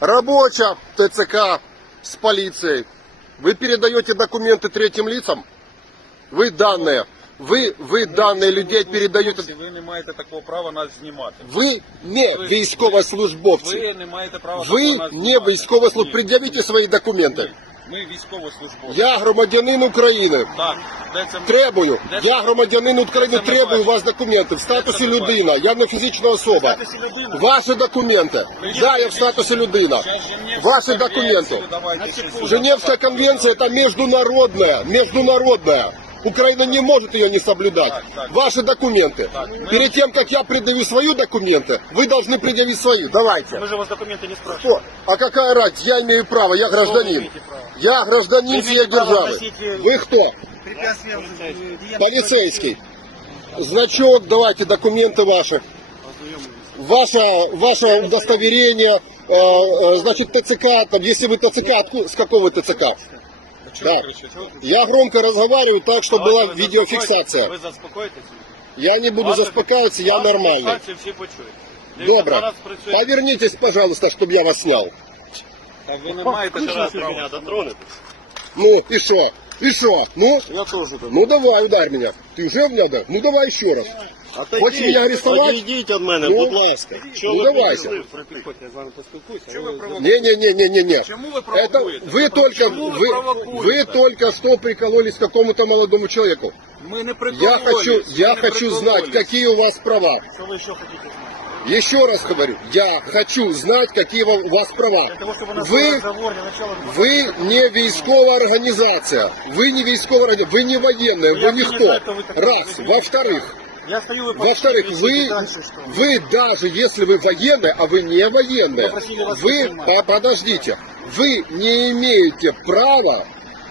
Рабочая ТЦК с полицией. Вы передаете документы третьим лицам? Вы данные, вы, вы данные людей передаете. Ви не маєте такого права нас знімати. Ви не військовослужбовці. Ви не маєте права Ви такого нас не знімати. військовослужбовці. Ні. Пред'явіть свої документи. Ми військовослужбовці. Я громадянин України. Так, де це ми? Требую. Де Я громадянин України, Де це ми требую у вас документи в статусі Де це ми людина. Я не фізична особа. Статусі людини? Ваші документи. Да, я в статусі людина. Щас Женевську Ваші конвенцію, документи. давайте щось. Женевская конвенция это международная, международная. Украина не может ее не соблюдать. Так, так. Ваши документы. Так, мы- Перед тем, как я предъявю свои документы, вы должны предъявить свои. Давайте. Мы же у вас документы не спрашиваем. Что? А какая разница? Я имею право, я гражданин. Я гражданин Вы всей державы. э, Вы кто? Препятствия Полицейский. Значок, давайте документы ваши. Ваше, ваше удостоверение, э, э, значит, ТЦК, там, если вы ТЦК, откуда, с какого ТЦК? Чого ви Так. кричите? Чого ви кричите? Я громко разговариваю так, чтобы была Давайте ви видеофиксация. заспокойтесь, Ви заспокойтесь. Я не буду Ваша- заспокаиваться, я Вашу нормальный. фіксацію всі почують. Дивіться, Добро. зараз працює- Повернитесь, пожалуйста, чтобы я вас снял. Та ви не маєте Ще раз такого ви мене права. дотронете. Ну, и что? И что? Ну, Я теж тут. ну давай, ударь меня. Ты уже меня, да? Ну давай еще раз. Хочеш мене арестувати? Відійдіть від мене, Ну, будь ласка. Що ну, ви давайте. прийшли? Приходьте, я з вами поспілкуюся. Чого ви провокуєте? Не-не-не-не-не-не. Чому ви Это провокуєте? вы только, Чому ви вы, провокуєте? вы только что прикололись к какому-то молодому человеку. Ми не Я прикололись, хочу, ми я не хочу знать, прикололись. какие у вас права. Що ви ще хочете знати? Еще раз говорю, я хочу знать, какие у вас права. Для того, щоб у нас Ви- був розговор для начала... Вы не військова организация, вы не військова организация, вы не военные, Я вы не никто. знаю, кто вы такой. Раз. Вы Во-вторых, Я стою, вы во-вторых, вы, дальше, что? вы даже если вы военные, а вы не военные, попросили вас вы, а, подождите, вы не имеете права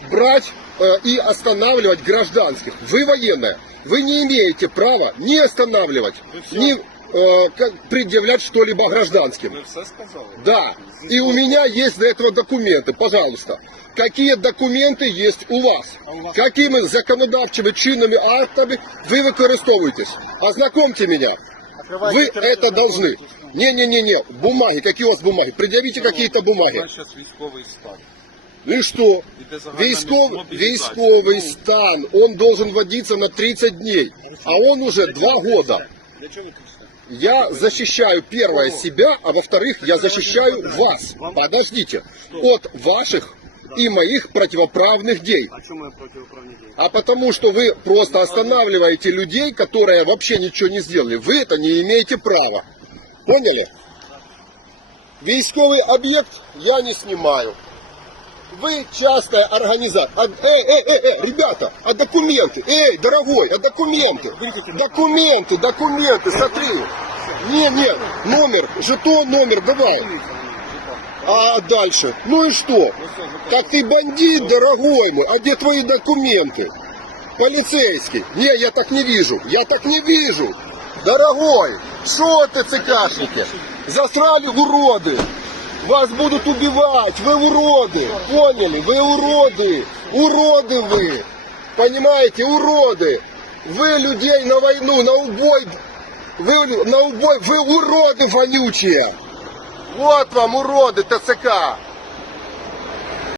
брать э, и останавливать гражданских. Вы военные, вы не имеете права не останавливать, не э, как, предъявлять что-либо гражданским. Ви все сказали? Да. И у меня есть для этого документы. Пожалуйста. Какие документы есть у вас? Какими законодавчими чинными актами вы використовуєтесь? Ознакомьте меня. Открывайте Вы интернет, это должны. знакомитесь. Не-не-не-не. Бумаги. Какие у вас бумаги? Предъявите какие-то У бумаги. нас зараз військовий стан. Ну и что? Іде загальна Військов, мобілізація. військовый стан, он должен вводиться на 30 дней. А он уже два года. Для чого ви кричите? Я защищаю первое себя, а во-вторых, я защищаю вас. Подождите. От ваших и моих противоправных дей. А чому я противоправні дії? А потому что вы просто останавливаете людей, которые вообще ничего не сделали. Вы это не имеете права. Поняли? Військовый объект я не снимаю. Вы частная организация. А, э, э, э, э, ребята, а документы? Эй, дорогой, а документы? Документы, документы, смотри. Не, не, номер, жетон, номер, давай. А дальше? Ну и что? Так ты бандит, дорогой мой, а где твои документы? Полицейский. Не, я так не вижу, я так не вижу. Дорогой, что ты, цикашники? Засрали уроды. Вас будут убивать, вы уроды. Поняли? Вы уроды. Уроды вы. Понимаете, уроды. Вы людей на войну, на убой. Вы на убой, вы уроды вонючие. Вот вам уроды ТЦК.